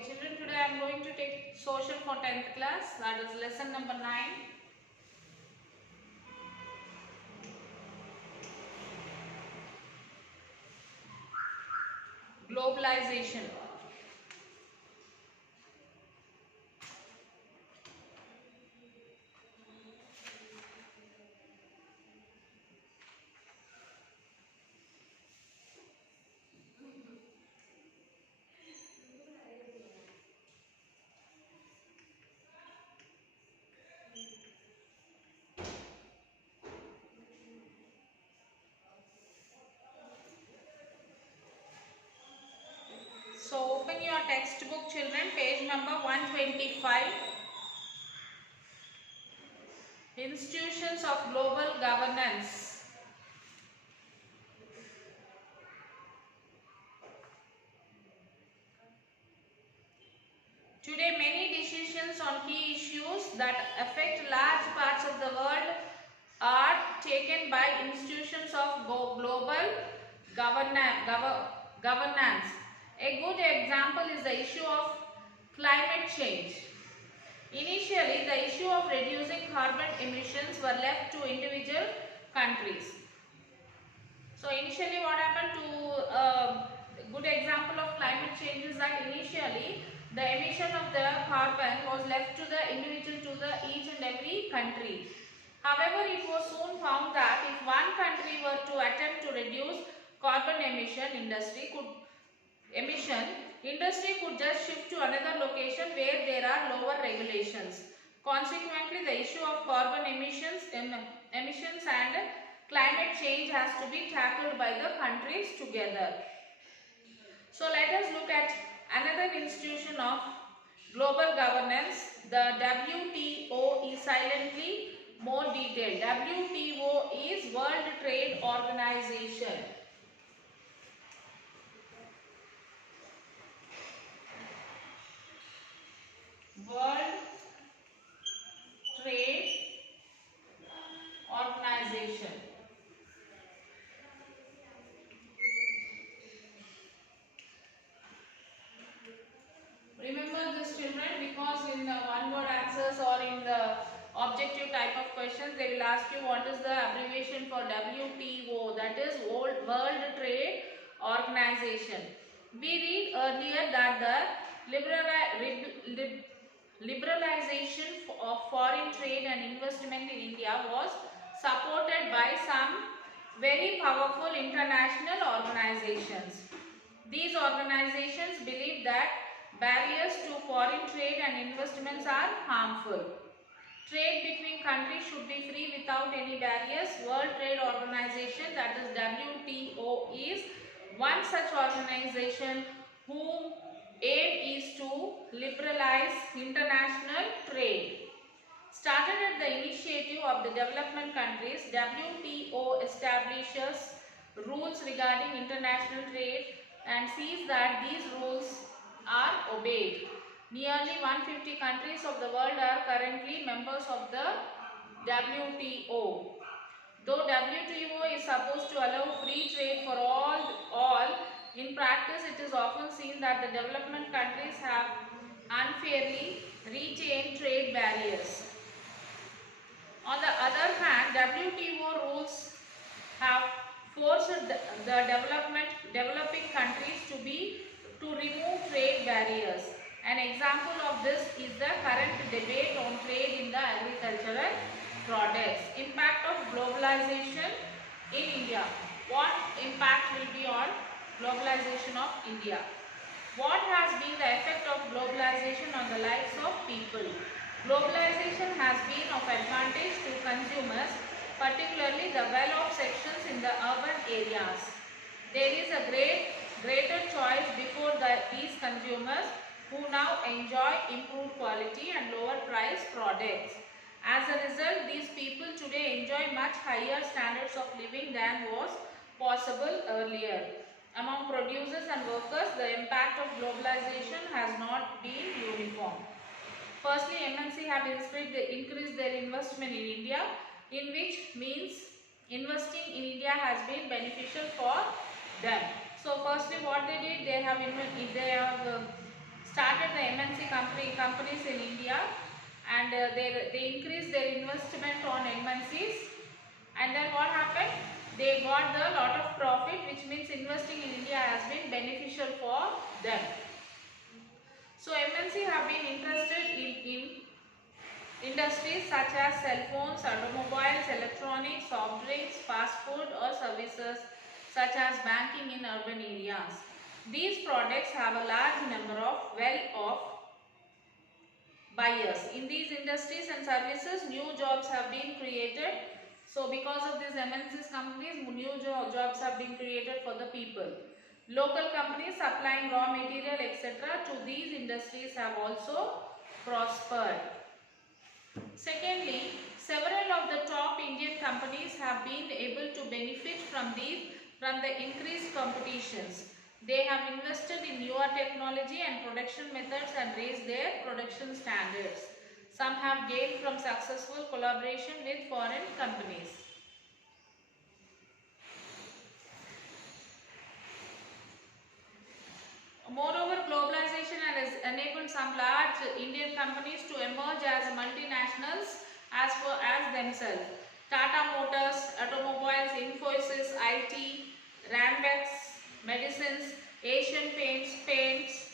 Okay children, today I am going to take social for 10th class, that is lesson number 9. Globalization. So open your textbook children, page number 125. Institutions of Global Governance. Today many decisions on key issues that affect large parts of the world are taken by institutions of global governance. A good example is the issue of climate change. Initially, the issue of reducing carbon emissions were left to individual countries. So initially what happened to good example of climate change is that initially the emission of the carbon was left to the individual, to the each and every country. However, it was soon found that if one country were to attempt to reduce carbon industry could just shift to another location where there are lower regulations. Consequently, the issue of carbon emissions and climate change has to be tackled by the countries together. So let us look at another institution of global governance. The WTO is silently more detailed. WTO is World Trade Organization. World Trade Organization. Remember this children, because in the one word answers or in the objective type of questions they will ask you what is the abbreviation for WTO, that is World Trade Organization. We read earlier that the liberalization of foreign trade and investment in India was supported by some very powerful international organizations. These organizations believe that barriers to foreign trade and investments are harmful. Trade between countries should be free without any barriers. World Trade Organization, that is WTO, is one such organization whose aim is to liberalize international trade. Started at the initiative of the development countries, WTO establishes rules regarding international trade and sees that these rules are obeyed. Nearly 150 countries of the world are currently members of the WTO. Though WTO is supposed to allow free trade for all, in practice it is often seen that the development countries have unfairly retained trade barriers. On the other hand, WTO rules have forced the developing countries to remove trade barriers. An example of this is the current debate on trade in the agricultural products. Impact of globalization in India. What impact will be on globalization of India? What has been the effect of globalization on the lives of people? Globalization has been of advantage to consumers, particularly the well-off sections in the urban areas. There is a greater choice before these consumers who now enjoy improved quality and lower price products. As a result, these people today enjoy much higher standards of living than was possible earlier. Among producers and workers, the impact of globalization has not been uniform. Firstly, MNC have increased their investment in India, in which means investing in India has been beneficial for them. So firstly what they did, they have started the MNC companies in India, and they increased their investment on MNCs, and then what happened? They got the lot of profit, which means investing in India has been beneficial for them. So MNC have been interested in industries such as cell phones, automobiles, electronics, soft drinks, fast food or services such as banking in urban areas. These products have a large number of well-off buyers. In these industries and services, new jobs have been created. So because of these MNCs companies, new jobs have been created for the people. Local companies supplying raw material etc. to these industries have also prospered. Secondly, several of the top Indian companies have been able to benefit from the increased competitions. They have invested in newer technology and production methods and raised their production standards. Some have gained from successful collaboration with foreign companies. Moreover, globalization has enabled some large Indian companies to emerge as multinationals as themselves. Tata Motors, Automobiles, Infosys, IT, Ranvex, Medicines, Asian Paints,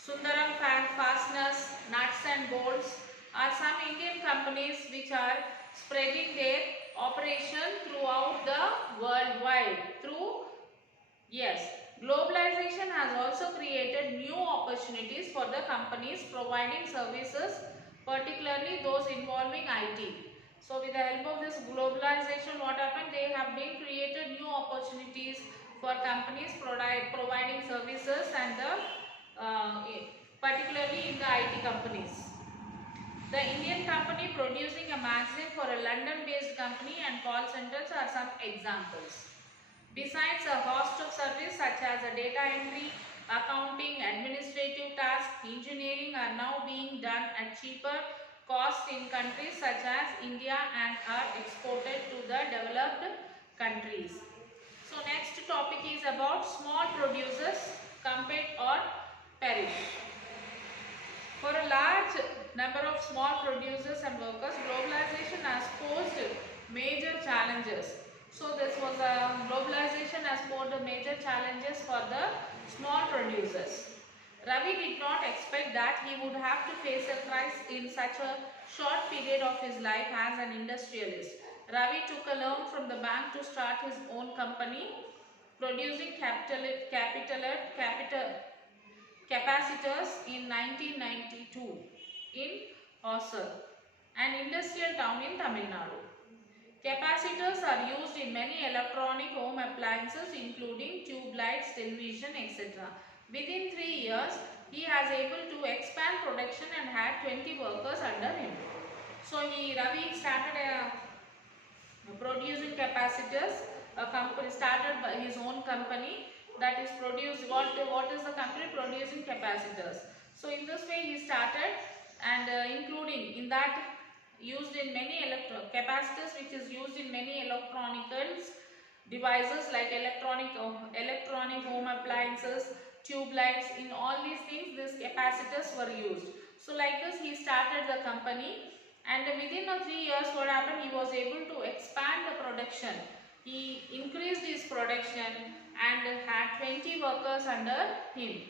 Sundaram Fasteners, Nuts and Bolts are some Indian companies which are spreading their operation throughout the worldwide through. Yes, globalization has also created new opportunities for the companies providing services, particularly those involving IT. So with the help of this globalization, what happened? They have been created new opportunities for companies providing services and particularly in the IT companies. The Indian company producing a magazine for a London-based company and call centers are some examples. Besides a host of service such as a data entry, accounting, administrative tasks, engineering are now being done at cheaper costs in countries such as India and are exported to the developed countries. So next topic is about small producers compete or perish. For a large number of small producers and workers, globalization has posed major challenges. So this was a globalization has posed major challenges for the small producers. Ravi did not expect that he would have to face a crisis in such a short period of his life as an industrialist. Ravi took a loan from the bank to start his own company, producing capacitors in 1992 in Hosur, an industrial town in Tamil Nadu. Capacitors are used in many electronic home appliances including tube lights, television, etc. Within 3 years, he has able to expand production and had 20 workers under him. So Ravi started producing capacitors. A company started by his own company that is produced. What is the company producing capacitors? So in this way he started, and including in that used in many capacitors which is used in many electronicals devices like electronic home appliances, tube lights. In all these things these capacitors were used. So like this he started the company, and within 3 years what happened? He was able to expand the production. He increased his production and had 20 workers under him.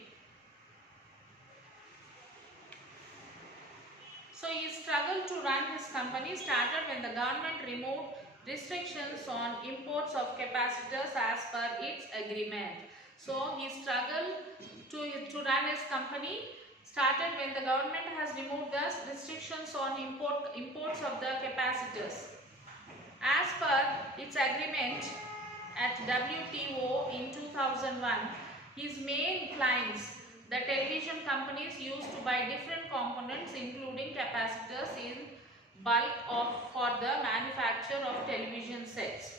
So he struggled to run his company started when the government removed restrictions on imports of capacitors as per its agreement. So he struggled to run his company started when the government has removed the restrictions on imports of the capacitors. As per its agreement at WTO in 2001, his main clients, the television companies, used to buy different components including capacitors in bulk for the manufacture of television sets.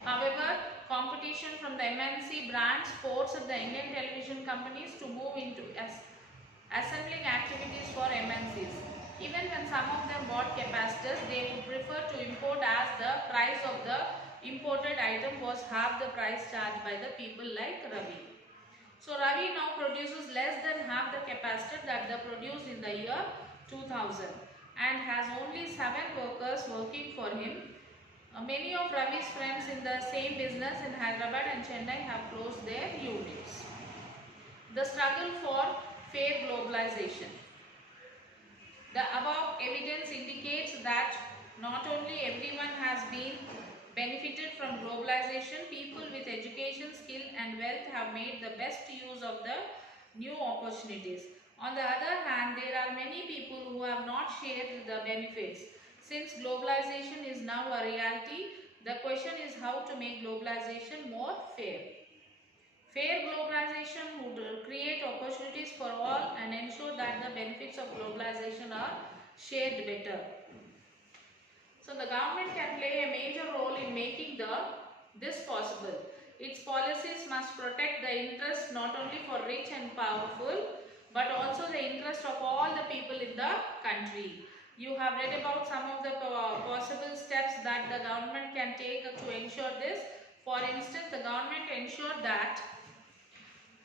However, competition from the MNC brands forced the Indian television companies to move into assembling activities for MNCs. Even when some of them bought capacitors, they would prefer to import as the price of the imported item was half the price charged by the people like Ravi. So Ravi now produces less than half the capacity that they produced in the year 2000 and has only 7 workers working for him. Many of Ravi's friends in the same business in Hyderabad and Chennai have closed their units. The struggle for fair globalization. The above evidence indicates that not only everyone has been benefited from globalization, people with education, skill and wealth have made the best use of the new opportunities. On the other hand, there are many people who have not shared the benefits. Since globalization is now a reality, the question is how to make globalization more fair. Fair globalization would create opportunities for all and ensure that the benefits of globalization are shared better. So the government can play a major role in making this possible. Its policies must protect the interests not only for rich and powerful, but also the interest of all the people in the country. You have read about some of the possible steps that the government can take to ensure this. For instance, the government ensure that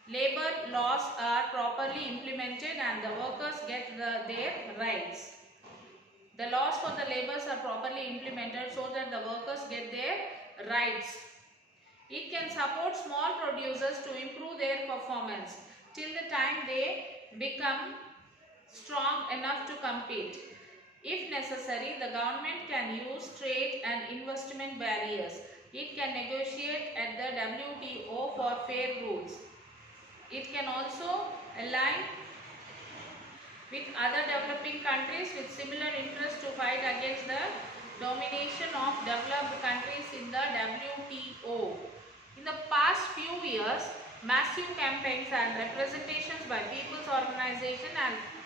labor laws are properly implemented and the workers get their rights. The laws for the laborers are properly implemented so that the workers get their rights. It can support small producers to improve their performance till the time they become strong enough to compete. If necessary, the government can use trade and investment barriers. It can negotiate at the WTO for fair rules. It can also align with other developing countries with similar interests to fight against the domination of developed countries in the WTO. In the past few years, massive campaigns and representations by people's organizations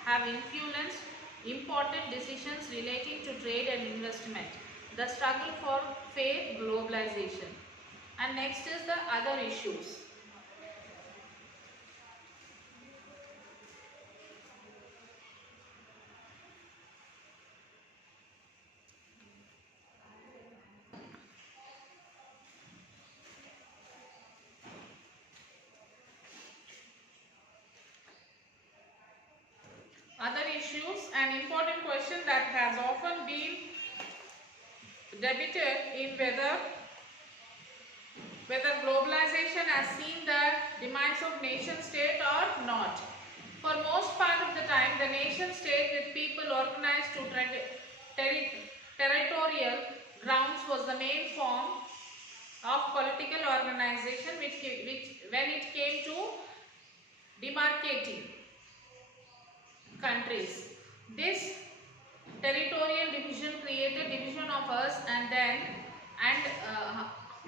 have influenced important decisions relating to trade and investment. The struggle for fair globalization. And next is the other issues. Other issues, an important question that has often been debated in whether globalization has seen the demise of nation state or not. For most part of the time, the nation state with people organized to territorial grounds was the main form of political organization which when it came to demarcating countries. This territorial division created division of us and then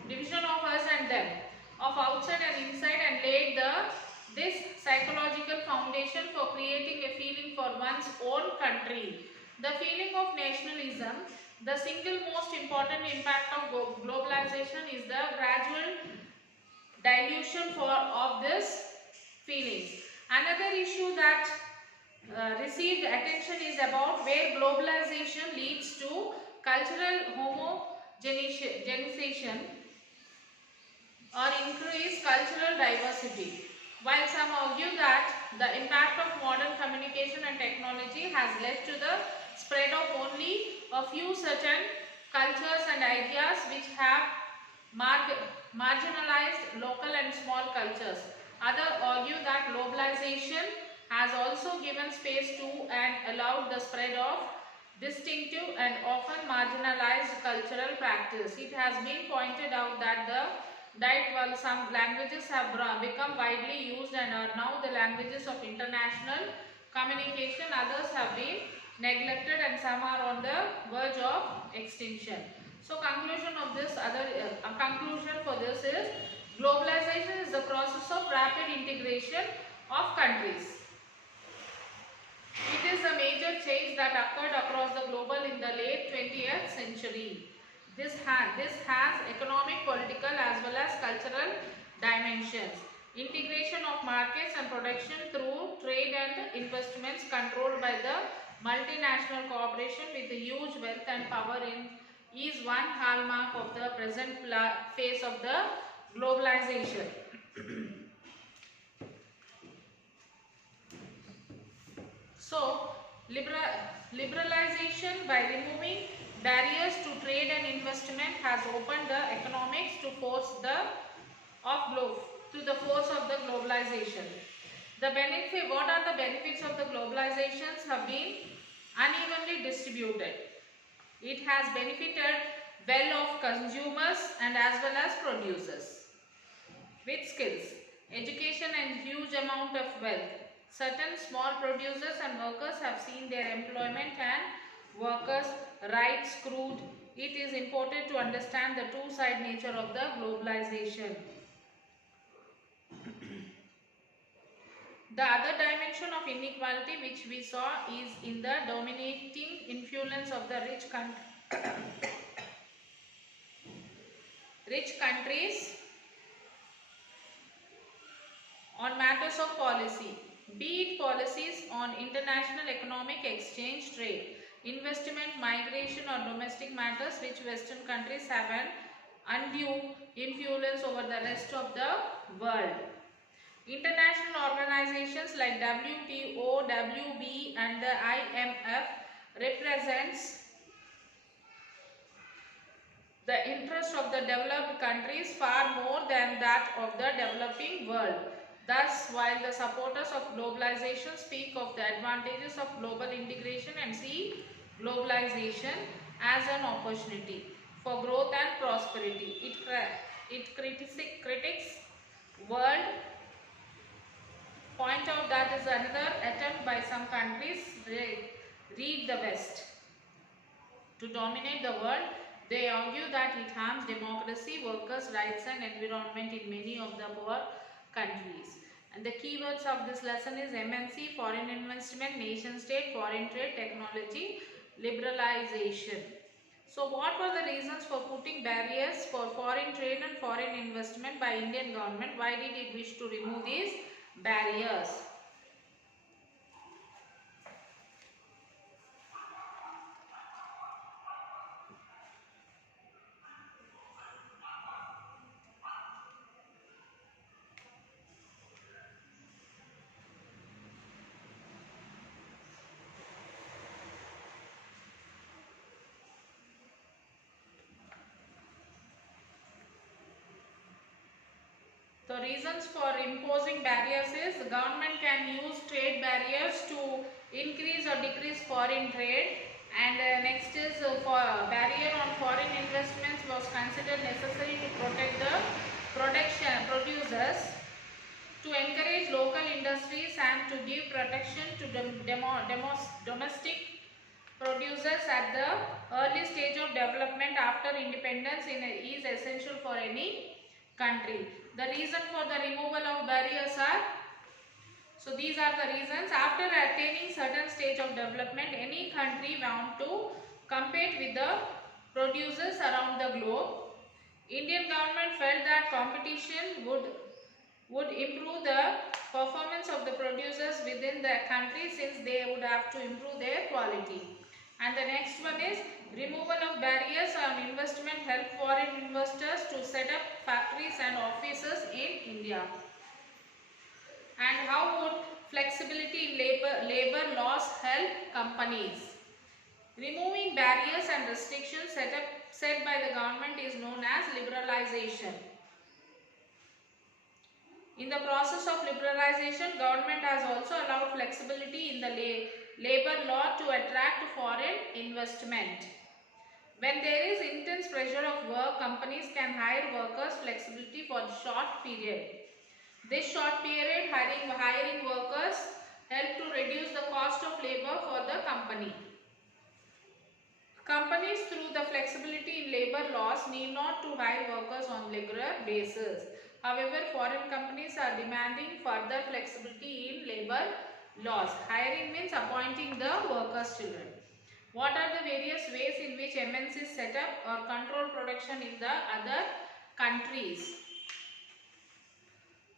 division of us and them, of outside and inside, and laid this psychological foundation for creating a feeling for one's own country. The feeling of nationalism, the single most important impact of globalization is the gradual dilution of this feelings. Another issue that received attention is about where globalization leads to cultural homogenization or increased cultural diversity. While some argue that the impact of modern communication and technology has led to the spread of only a few certain cultures and ideas which have marginalized local and small cultures. Others argue that globalization has also given space to and allowed the spread of distinctive and often marginalized cultural practice. It has been pointed out that while some languages have become widely used and are now the languages of international communication, others have been neglected and some are on the verge of extinction. So conclusion for this is globalization is the process of rapid integration of countries. It is a major change that occurred across the global in the late 20th century. This has economic, political as well as cultural dimensions. Integration of markets and production through trade and investments controlled by the multinational corporation with huge wealth and power is one hallmark of the present phase of the globalization. So liberalization by removing barriers to trade and investment has opened the economics to force the globalization. The benefit, what are the benefits of the globalizations have been unevenly distributed. It has benefited well of consumers and as well as producers. With skills, education and huge amount of wealth, certain small producers and workers have seen their employment and workers' rights screwed. It is important to understand the two-side nature of the globalization. The other dimension of inequality which we saw is in the dominating influence of the rich countries on matters of policy, be it policies on international economic exchange, trade, investment, migration or domestic matters which Western countries have an undue influence over the rest of the world. International organizations like WTO, WB and the IMF represents the interest of the developed countries far more than that of the developing world. Thus, while the supporters of globalization speak of the advantages of global integration and see globalization as an opportunity for growth and prosperity, critics world point out that is another attempt by some countries, read the West, to dominate the world. They argue that it harms democracy, workers' rights and environment in many of the poor countries. And the keywords of this lesson is MNC, foreign investment, nation state, foreign trade, technology, liberalization. So what were the reasons for putting barriers for foreign trade and foreign investment by Indian government? Why did it wish to remove these barriers? The reasons for imposing barriers is the government can use trade barriers to increase or decrease foreign trade, and next is for barrier on foreign investments was considered necessary to protect the producers, to encourage local industries and to give protection to domestic producers at the early stage of development after independence is essential for any country. The reason for the removal of barriers are, so these are the reasons. After attaining certain stage of development, any country want to compete with the producers around the globe. Indian government felt that competition would improve the performance of the producers within the country, since they would have to improve their quality. And the next one is removal of barriers on investment help foreign investors to set up factories and offices in India. And how would flexibility in labor laws help companies? Removing barriers and restrictions set by the government is known as liberalization. In the process of liberalization, government has also allowed flexibility in the labor law to attract foreign investment. When there is intense pressure of work, companies can hire workers flexibility for a short period. This short period hiring workers help to reduce the cost of labor for the company. Companies through the flexibility in labor laws need not to hire workers on regular basis. However, foreign companies are demanding further flexibility in labor laws. Hiring means appointing the workers' children. What are the various ways in which MNCs set up or control production in the other countries?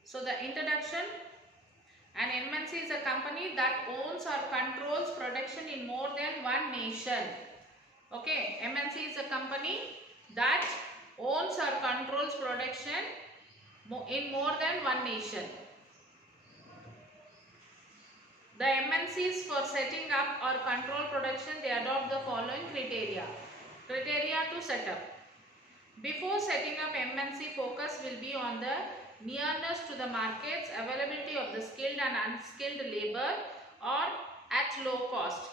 So the introduction, an MNC is a company that owns or controls production in more than one nation. Okay, MNC is a company that owns or controls production in more than one nation. The MNCs for setting up or control production, they adopt the following criteria. Criteria to set up. Before setting up MNC, focus will be on the nearness to the markets, availability of the skilled and unskilled labor, or at low cost.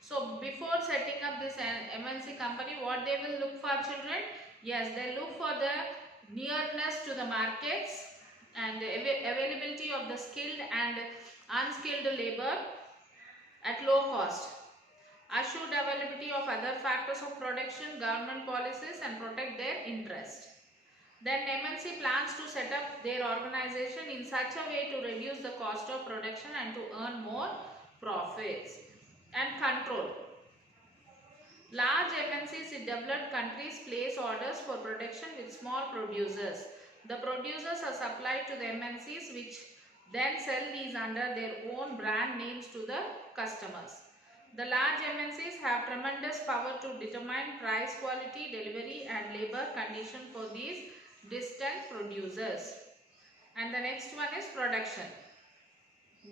So before setting up this MNC company, what they will look for, children? Yes, they look for the nearness to the markets and the availability of the skilled and unskilled labor at low cost. Assured availability of other factors of production, government policies, and protect their interest. Then MNC plans to set up their organization in such a way to reduce the cost of production and to earn more profits. And control. Large MNCs in developed countries place orders for production with small producers. The producers are supplied to the MNCs, which then sell these under their own brand names to the customers. The large MNCs have tremendous power to determine price, quality, delivery and labor condition for these distant producers. And the next one is production.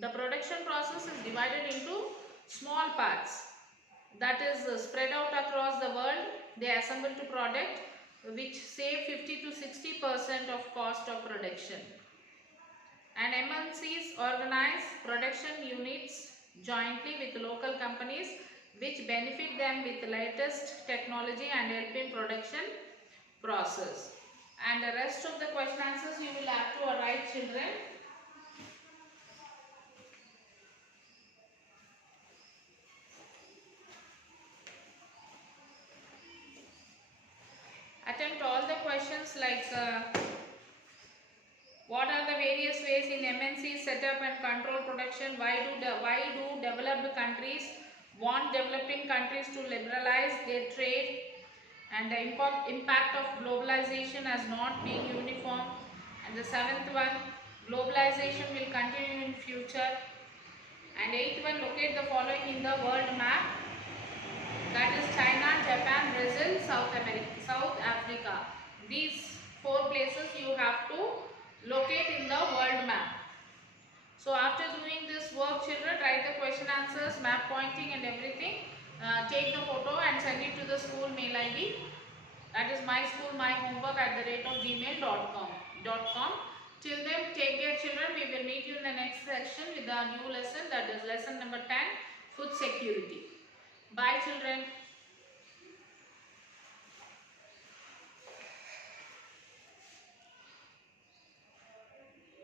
The production process is divided into small parts, that is spread out across the world. They assemble to product which save 50 to 60% of cost of production. And MNCs organize production units jointly with local companies which benefit them with the latest technology and help in production process. And the rest of the question answers you will have to write, children. Attempt all the questions like what are the various ways in MNC set up and control production? Why do developed countries want developing countries to liberalize their trade? And the impact of globalization as not being uniform. And the seventh one, globalization will continue in future. And eighth one, locate the following in the world map. That is China, Japan, Brazil, South Africa. These four places you have to locate in the world map. So after doing this work, children, write the question answers, map pointing and everything. Take the photo and send it to the school mail ID. That is myschoolmyhomework@gmail.com. Till then, take care, children. We will meet you in the next section with our new lesson, that is lesson number 10, food security. Bye, children.